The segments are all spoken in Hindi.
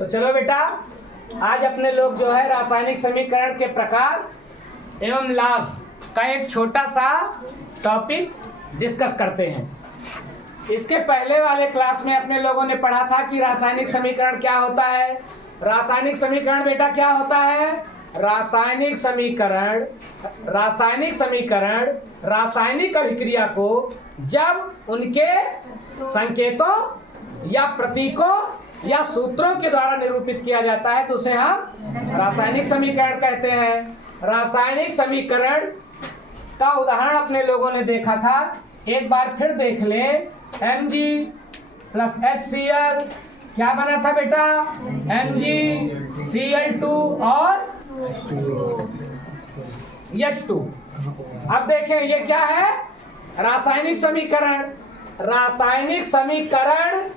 तो चलो बेटा, आज अपने लोग जो है रासायनिक समीकरण के प्रकार एवं लाभ का एक छोटा सा टॉपिक डिस्कस करते हैं। इसके पहले वाले क्लास में अपने लोगों ने पढ़ा था कि रासायनिक समीकरण क्या होता है। रासायनिक समीकरण बेटा क्या होता है? रासायनिक समीकरण रासायनिक अभिक्रिया को जब उनके संकेतों या प्रतीकों या सूत्रों के द्वारा निरूपित किया जाता है तो उसे हम रासायनिक समीकरण कहते हैं। रासायनिक समीकरण का उदाहरण अपने लोगों ने देखा था, एक बार फिर देख ले। Mg प्लस HCl क्या बना था बेटा? MgCl2 और H2। अब देखें ये क्या है? रासायनिक समीकरण। रासायनिक समीकरण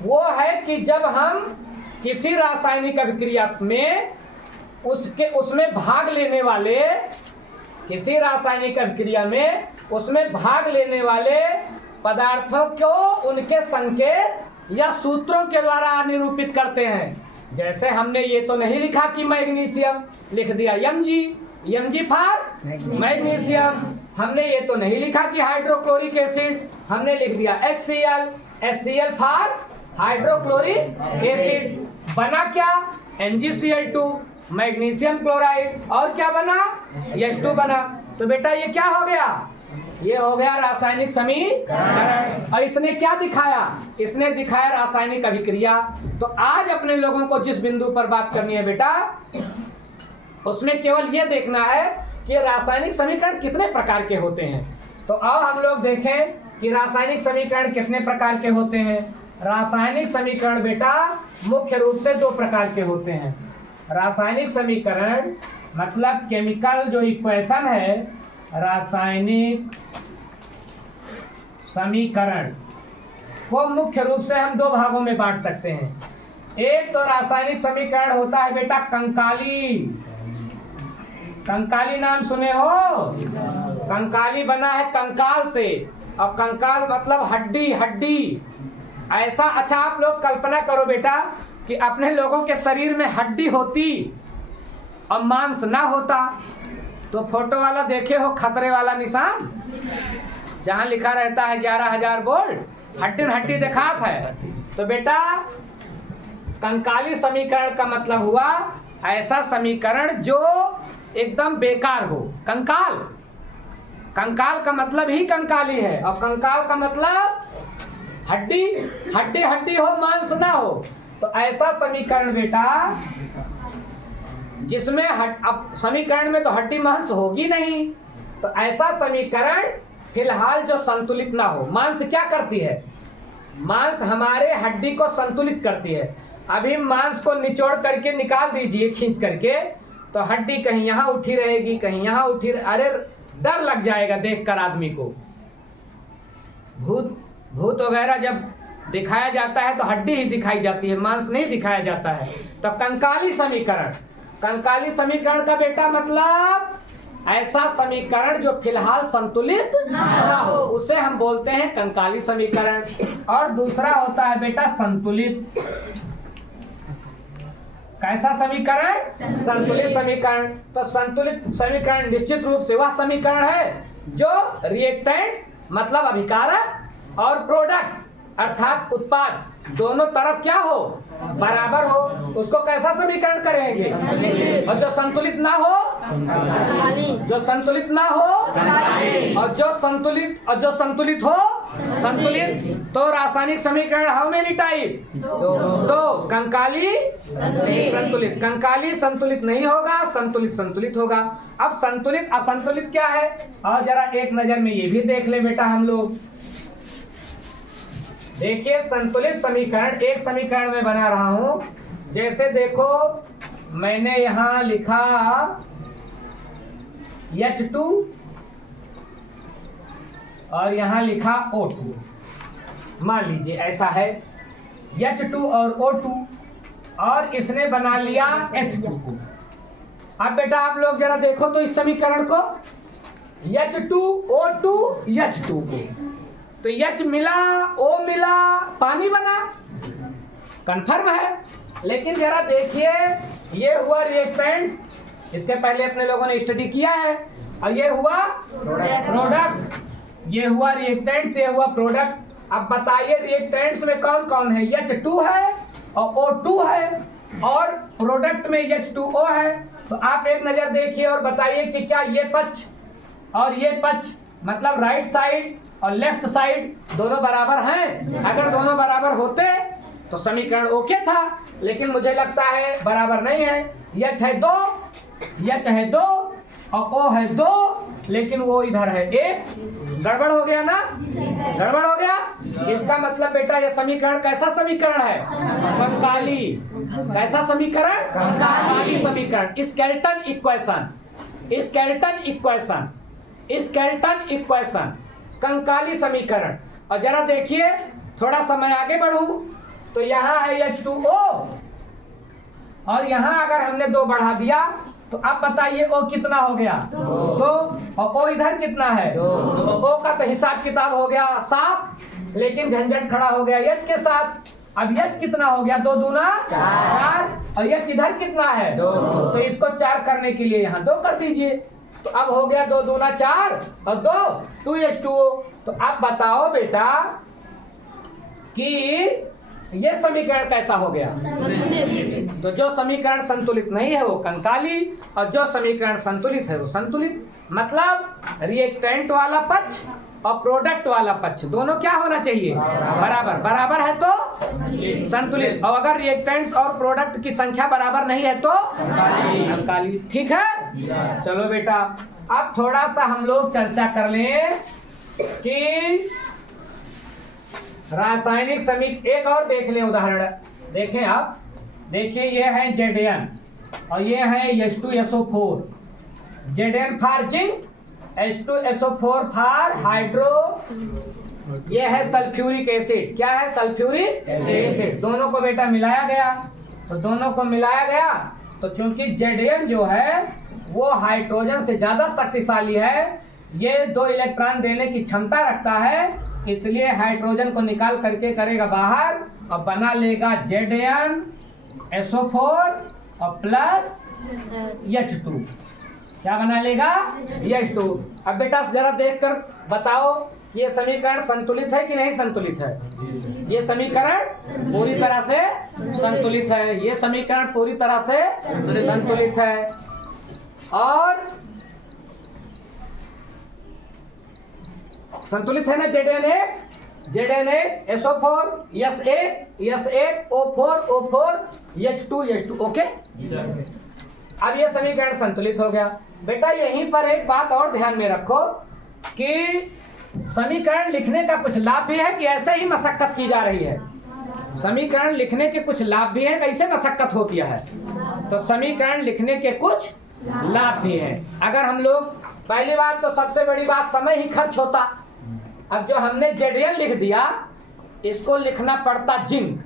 वो है कि जब हम किसी रासायनिक अभिक्रिया में उसमें भाग लेने वाले किसी रासायनिक अभिक्रिया में उसमें भाग लेने वाले पदार्थों को उनके संकेत या सूत्रों के द्वारा निरूपित करते हैं। जैसे हमने ये तो नहीं लिखा कि मैग्नीशियम, लिख दिया Mg फॉर मैग्नीशियम। हमने ये तो नहीं लिखा कि हाइड्रोक्लोरिक एसिड, हमने लिख दिया HCl फॉर हाइड्रोक्लोरिक एसिड। बना क्या? MgCl2 मैग्नीशियम क्लोराइड, और क्या बना? H2 बना। तो बेटा ये क्या हो गया? ये हो गया रासायनिक समीकरण। और इसने क्या दिखाया? इसने दिखाया रासायनिक अभिक्रिया। तो आज अपने लोगों को जिस बिंदु पर बात करनी है बेटा, उसमें केवल ये देखना है कि रासायनिक समीकरण कितने प्रकार के होते हैं। तो आओ हम लोग देखें कि रासायनिक समीकरण कितने प्रकार के होते हैं। रासायनिक समीकरण बेटा मुख्य रूप से दो प्रकार के होते हैं। रासायनिक समीकरण मतलब केमिकल जो इक्वेशन है, रासायनिक समीकरण को मुख्य रूप से हम दो भागों में बांट सकते हैं। एक तो रासायनिक समीकरण होता है बेटा कंकाली। कंकाली नाम सुने हो? कंकाली बना है कंकाल से, और कंकाल मतलब हड्डी। ऐसा, अच्छा आप लोग कल्पना करो बेटा कि अपने लोगों के शरीर में हड्डी होती और मांस ना होता तो फोटो वाला देखे हो खतरे वाला निशान, जहां लिखा रहता है 11,000 वोल्ट, हड्डी दिखात है। तो बेटा कंकाली समीकरण का मतलब हुआ ऐसा समीकरण जो एकदम बेकार हो। कंकाल का मतलब ही कंकाली है, और कंकाल का मतलब हड्डी हो, मांस ना हो। तो ऐसा समीकरण बेटा जिसमें अब समीकरण में तो हड्डी मांस होगी नहीं, तो ऐसा समीकरण फिलहाल जो संतुलित ना हो। मांस क्या करती है? मांस हमारे हड्डी को संतुलित करती है। अभी मांस को निचोड़ करके निकाल दीजिए खींच करके, तो हड्डी कहीं यहाँ उठी रहेगी, कहीं यहाँ उठी अरे डर लग जाएगा देखकर आदमी को। भूत वगैरह जब दिखाया जाता है तो हड्डी ही दिखाई जाती है, मांस नहीं दिखाया जाता है। तो कंकाली समीकरण का बेटा मतलब ऐसा समीकरण जो फिलहाल संतुलित ना हो, उसे हम बोलते हैं कंकाली समीकरण। और दूसरा होता है बेटा संतुलित। कैसा समीकरण? संतुलित समीकरण। तो संतुलित समीकरण निश्चित रूप से वह समीकरण है जो रिएक्टेंट्स मतलब अभिकारक और प्रोडक्ट अर्थात उत्पाद दोनों तरफ क्या हो? बराबर हो। उसको कैसा समीकरण करेंगे? और जो संतुलित ना हो और जो संतुलित हो संतुलित। तो रासायनिक समीकरण हाउ मेनी टाइप? दो। कंकाली संतुलित। कंकाली संतुलित नहीं होगा, संतुलित होगा। अब संतुलित असंतुलित क्या है? और जरा एक नजर में ये भी देख ले बेटा हम लोग। देखिए संतुलित समीकरण एक समीकरण में बना रहा हूं। जैसे देखो मैंने यहां लिखा H2 और यहां लिखा O2। मान लीजिए ऐसा है H2 और O2, और इसने बना लिया H2 को। अब बेटा आप लोग जरा देखो तो इस समीकरण को, H2O2 H2 को, तो H मिला, O मिला, पानी बना। कन्फर्म है? लेकिन जरा देखिए, ये हुआ रिएक्टेंट्स, इसके पहले अपने लोगों ने स्टडी किया है, और ये हुआ प्रोडक्ट, ये हुआ रिएक्टेंट्स, ये हुआ प्रोडक्ट। अब बताइए रिएक्टेंट्स में कौन कौन है? H2 है और O2 है, और प्रोडक्ट में H2O है। तो आप एक नजर देखिए और बताइए कि क्या ये पक्ष और ये पक्ष, मतलब राइट साइड और लेफ्ट साइड, दोनों बराबर हैं? अगर दोनों बराबर होते तो समीकरण ओके था, लेकिन मुझे लगता है बराबर नहीं है। H है 2, H है 2 और O है 2, लेकिन वो इधर है 1। गड़बड़ हो गया ना? गड़बड़ हो गया। इसका मतलब बेटा ये समीकरण कैसा समीकरण है? कंकाली। कैसा समीकरण? कंकाली समीकरण। Skeleton equation, skeleton equation, skeleton equation, Kankali समीकरण। और जरा देखिए, थोड़ा सा मैं आगे बढ़ूं तो यहाँ है H2O, और यहाँ अगर हमने 2 बढ़ा दिया तो अब बताइए O कितना हो गया? 2। और O इधर कितना है? 2। O का तो हिसाब किताब हो गया 7, लेकिन झंझट खड़ा हो गया H के साथ। अब H कितना हो गया? 2 दूना 4, और H इधर कितना है? 2। तो इसको 4 करने के लिए यहाँ 2 कर दीजिए, तो अब हो गया 2 दूना 4 और 2 2H2O। तो अब बताओ बेटा कि ये समीकरण कैसा हो गया? तो जो समीकरण संतुलित नहीं है वो कंकाली, और जो समीकरण संतुलित है वो संतुलित। मतलब रिएक्टेंट वाला पक्ष और प्रोडक्ट वाला पक्ष दोनों क्या होना चाहिए? बराबर। बराबर है तो संतुलित, और अगर रिएक्टेंट्स और प्रोडक्ट की संख्या बराबर नहीं है तो कंकाली। ठीक है, चलो बेटा अब थोड़ा सा हम लोग चर्चा कर लें कि रासायनिक समीकरण। एक और देख लें उदाहरण, देखें आप, देखिए ये है Zn और ये है H2SO4। Zn for zinc, H2SO4 for hydro, ये है सल्फ्यूरिक एसिड। क्या है? Sulphuric acid. दोनों को बेटा मिलाया गया, तो दोनों को मिलाया गया तो चूंकि Zn जो है वो हाइड्रोजन से ज्यादा शक्तिशाली है, ये 2 इलेक्ट्रॉन देने की क्षमता रखता है, इसलिए हाइड्रोजन को निकाल करके करेगा बाहर और बना लेगा ZnSO4 और प्लस H2। क्या बना लेगा? H2। अब बेटा जरा देखकर बताओ ये समीकरण संतुलित है कि नहीं संतुलित है? ये समीकरण पूरी तरह से संतुलित है, ये समीकरण पूरी तरह से संतुलित है। और संतुलित है ना? Zn SO4 S1 O4 H2 okay. अब ये समीकरण संतुलित हो गया। बेटा यहीं पर एक बात और ध्यान में रखो कि समीकरण लिखने का कुछ लाभ भी है कि ऐसे ही मशक्कत की जा रही है। समीकरण लिखने के कुछ लाभ भी है, कैसे मशक्कत होती है। तो समीकरण लिखने के कुछ लाभ भी है। अगर हम लोग, पहली बात तो सबसे बड़ी बात समय ही खर्च होता। अब जो हमने Zn लिख दिया, इसको लिखना पड़ता जिंक,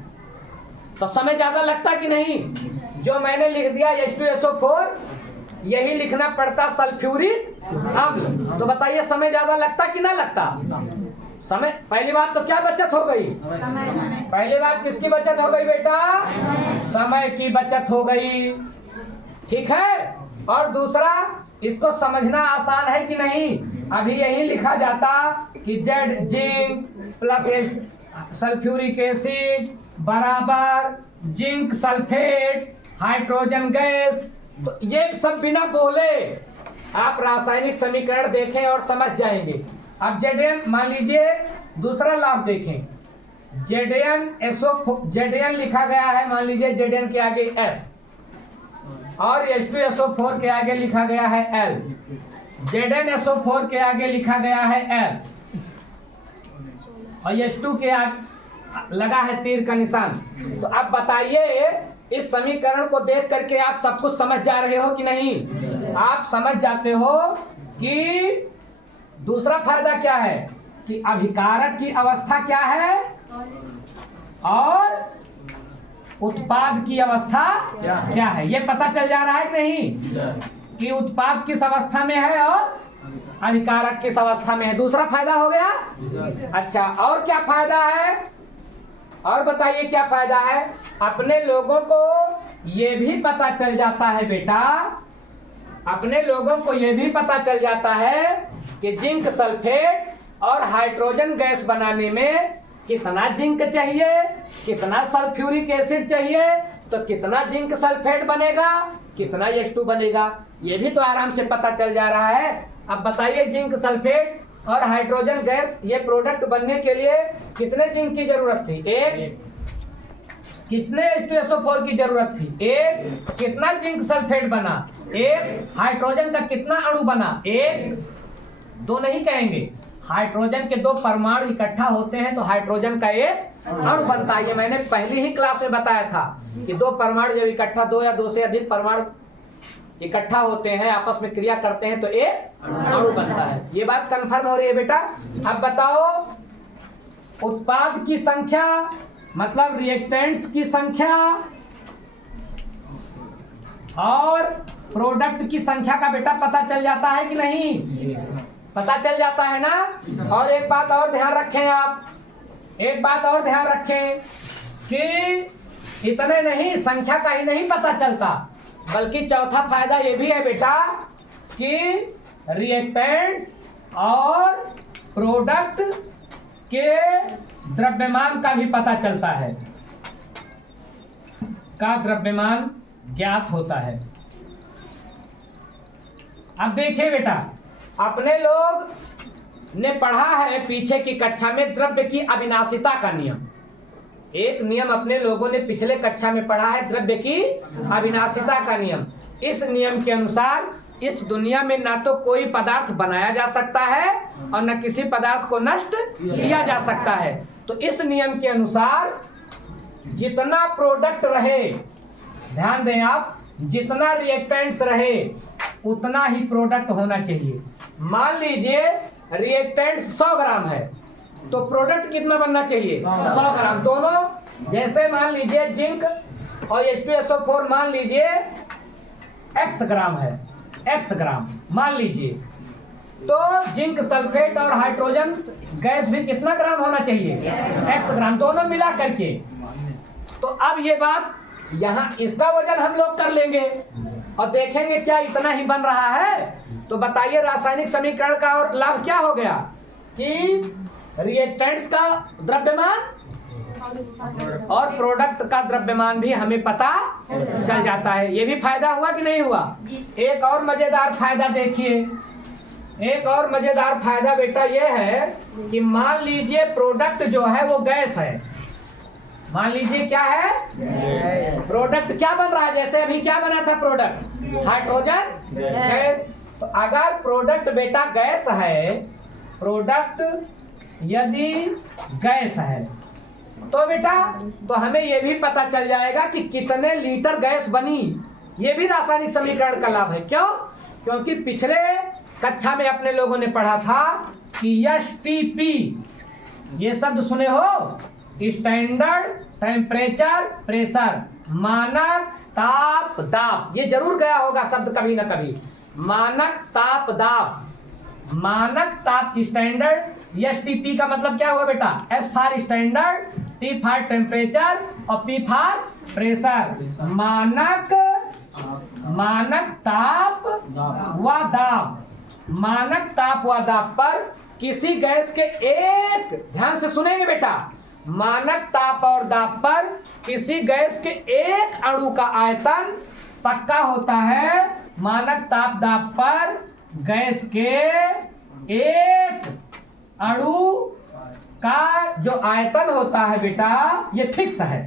तो समय ज्यादा लगता कि नहीं? जो मैंने लिख दिया H2SO4, यही लिखना पड़ता सल्फ्यूरिक अम्ल, तो बताइए समय ज्यादा लगता कि ना लगता? समय। पहली बात तो क्या बचत हो गई? पहली बात किसकी बचत हो गई बेटा? समय की बचत हो गई। ठीक है। और दूसरा, इसको समझना आसान है कि नहीं? अभी यही लिखा जाता कि Z zinc plus sulphuric acid बराबर जिंक सल्फेट हाइड्रोजन गैस। तो ये सब बिना बोले आप रासायनिक समीकरण देखें और समझ जाएंगे। अब Zn मान लीजिए, दूसरा लाभ देखें, Zn लिखा गया है, मान लीजिए Zn के आगे S और H2SO4 के आगे लिखा गया है L, ZnSO4 के आगे लिखा गया है S और H2 के आगे लगा है तीर का निशान। तो अब बताइए इस समीकरण को देख करके आप सब कुछ समझ जा रहे हो कि नहीं? आप समझ जाते हो कि दूसरा फायदा क्या है कि अभिकारक की अवस्था क्या है और उत्पाद की अवस्था क्या है, ये पता चल जा रहा है कि नहीं कि उत्पाद किस अवस्था में है और अभिकारक किस अवस्था में है। दूसरा फायदा हो गया। अच्छा, और क्या फायदा है? और बताइए क्या फायदा है? अपने लोगों को ये भी पता चल जाता है बेटा, अपने लोगों को ये भी पता चल जाता है कि जिंक सल्फेट और हाइड्रोजन गैस बनाने में कितना जिंक चाहिए, कितना सल्फ्यूरिक एसिड चाहिए, तो कितना जिंक सल्फेट बनेगा, कितना H2 बनेगा, ये भी तो आराम से पता चल जा रहा है। अब बताइए जिंक सल्फेट और हाइड्रोजन गैस ये प्रोडक्ट बनने के लिए कितने जिंक की जरूरत थी? एक। कितने H2SO4 की जरूरत थी? एक। कितना जिंक सल्फेट बना? एक। हाइड्रोजन का कितना अणु बना? एक। दो नहीं कहेंगे, हाइड्रोजन के दो परमाणु इकट्ठा होते हैं तो हाइड्रोजन का एक अणु बनता है। ये मैंने पहली ही क्लास में बताया था कि दो परमाणु जब इकट्ठा, दो या दो से अधिक परमाणु इकट्ठा होते हैं, आपस में क्रिया करते हैं तो एक अणु बनता है। ये बात कंफर्म हो रही है बेटा? अब बताओ, उत्पाद की संख्या मतलब रिएक्टेंट्स की संख्या और प्रोडक्ट की संख्या का बेटा पता चल जाता है कि नहीं? पता चल जाता है ना। और एक बात और ध्यान रखें आप, एक बात और ध्यान रखें कि इतने नहीं, संख्या का ही नहीं पता चलता, बल्कि चौथा फायदा ये भी है बेटा कि रिएक्टेंट्स और प्रोडक्ट के द्रव्यमान का भी पता चलता है, का द्रव्यमान ज्ञात होता है। अब देखिए बेटा, अपने लोग ने पढ़ा है पीछे की कक्षा में द्रव्य की अविनाशिता का नियम। एक नियम अपने लोगों ने पिछले कक्षा में पढ़ा है, द्रव्य की अविनाशिता का नियम। इस नियम के अनुसार इस दुनिया में ना तो कोई पदार्थ बनाया जा सकता है और न किसी पदार्थ को नष्ट किया जा सकता है। तो इस नियम के अनुसार जितना प्रोडक्ट रहे, ध्यान दें आप, जितना रिएक्टेंट्स रहे उतना ही प्रोडक्ट होना चाहिए। मान लीजिए रिएक्टेंट्स 100 ग्राम है तो प्रोडक्ट कितना बनना चाहिए? 100 ग्राम। दोनों जैसे मान लीजिए जिंक और H2SO4 मान लीजिए x ग्राम है, x ग्राम मान लीजिए, तो जिंक सल्फेट और हाइड्रोजन गैस भी कितना ग्राम होना चाहिए? x ग्राम, दोनों मिला करके। तो अब ये बात यहाँ इसका वजन हम लोग कर लेंगे और देखेंगे क्या इतना ही बन रहा है। तो बताइए रासायनिक समीकरण का और लाभ क्या हो गया कि रिएक्टेंट्स का द्रव्यमान और प्रोडक्ट का द्रव्यमान भी हमें पता चल जाता है। ये भी फायदा हुआ कि नहीं हुआ? एक और मजेदार फायदा देखिए, एक और मजेदार फायदा बेटा ये है कि मान लीजिए प्रोडक्ट जो है वो गैस है, मान लीजिए क्या है? प्रोडक्ट क्या बन रहा है? जैसे अभी क्या बना था प्रोडक्ट? Hydrogen gas. तो अगर प्रोडक्ट बेटा गैस है, प्रोडक्ट यदि गैस है तो बेटा तो हमें यह भी पता चल जाएगा कि कितने लीटर गैस बनी। ये भी रासायनिक समीकरण का लाभ है। क्यों? क्योंकि पिछले कक्षा में अपने लोगों ने पढ़ा था कि STP, ये शब्द सुने हो? स्टैंडर्ड टेम्परेचर प्रेशर, मानक ताप दाब। ये जरूर गया होगा शब्द कभी ना कभी। मानक ताप दाब, मानक ताप स्टैंडर्ड। STP का मतलब क्या हुआ बेटा? S for standard, T for temperature और P फॉर प्रेशर। मानक, मानक ताप व दाब, मानक ताप व दाब पर किसी गैस के एक, ध्यान से सुनेंगे बेटा, मानक ताप और दाब पर किसी गैस के एक अणु का आयतन पक्का होता है। मानक ताप दाब पर गैस के एक अणु का जो आयतन होता है बेटा ये फिक्स है,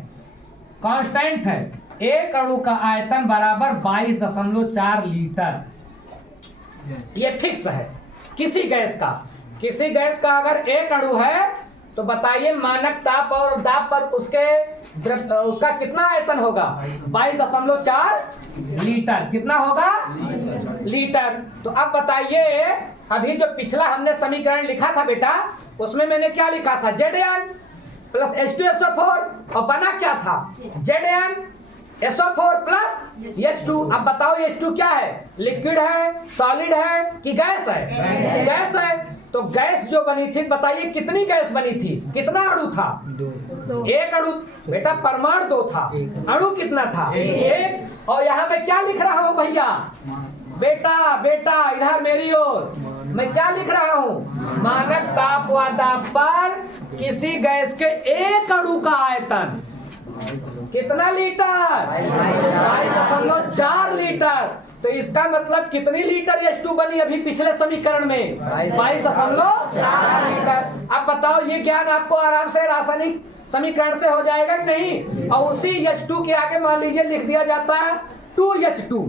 कांस्टेंट है। एक अणु का आयतन बराबर 22.4 लीटर, ये फिक्स है किसी गैस का। किसी गैस का अगर एक अणु है तो बताइए मानक ताप और दाब पर उसका कितना आयतन होगा? 22.4 लीटर। कितना होगा? लीटर। तो अब बताइए, अभी जो पिछला हमने समीकरण लिखा था बेटा उसमें मैंने क्या लिखा था? Zn प्लस H2SO4 और बना क्या था? ZnSO4 plus H2। अब बताओ H2 क्या है? लिक्विड है, सॉलिड है कि गैस है? गैस है। तो गैस जो बनी थी, बताइए कितनी गैस बनी थी? कितना अणु था? एक अणु बेटा, परमाणु 2 था, अणु कितना था? एक। और यहाँ मैं क्या लिख रहा हूँ भैया? बेटा बेटा इधर मेरी ओर, मैं क्या लिख रहा हूँ? मानक ताप व दाब पर किसी गैस के एक अणु का आयतन कितना लीटर? 22.4 लीटर। तो इसका मतलब कितनी लीटर H2 बनी अभी पिछले समीकरण में? 22.4 लीटर। अब बताओ ये ज्ञान आपको आराम से रासायनिक समीकरण से हो जाएगा कि नहीं? और उसी H2 के आगे मान लीजिए लिख दिया जाता है 2H2,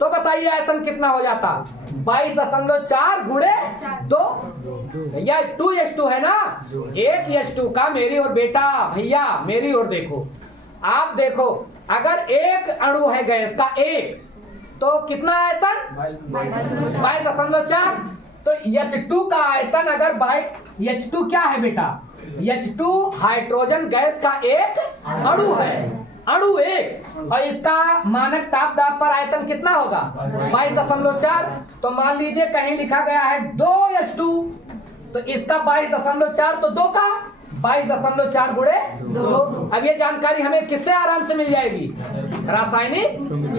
तो बताइए आयतन कितना हो जाता? 22.4 गुणे 2, या 2H2 है ना? एक H2 का मेरी ओर बेटा भैया मेरी ओर देखो, आप देखो अगर एक अणु है गैस का एक, तो कितना आयतन? 22.4। तो H2 का आयतन अगर H2 क्या है बेटा? H2 हाइड्रोजन गैस का एक अणु है, अणु एक, और इसका मानक ताप दाब पर आयतन कितना होगा? 22.4। तो मान लीजिए कहीं लिखा गया है 2H2, तो इसका 22.4, तो 2 का 22.4 गुणे 2। अब ये जानकारी हमें किससे आराम से मिल जाएगी? रासायनिक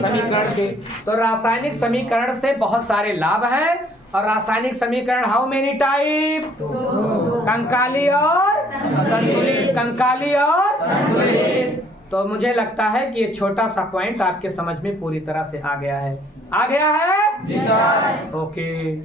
समीकरण के। तो रासायनिक समीकरण से बहुत सारे लाभ हैं। और रासायनिक समीकरण हाउ मेनी टाइप? कंकाली और संतुलित, कंकाली और संतुलित। तो मुझे लगता है कि ये छोटा सा पॉइंट आपके समझ में पूरी तरह से आ गया है। आ गया है? जी सर। ओके।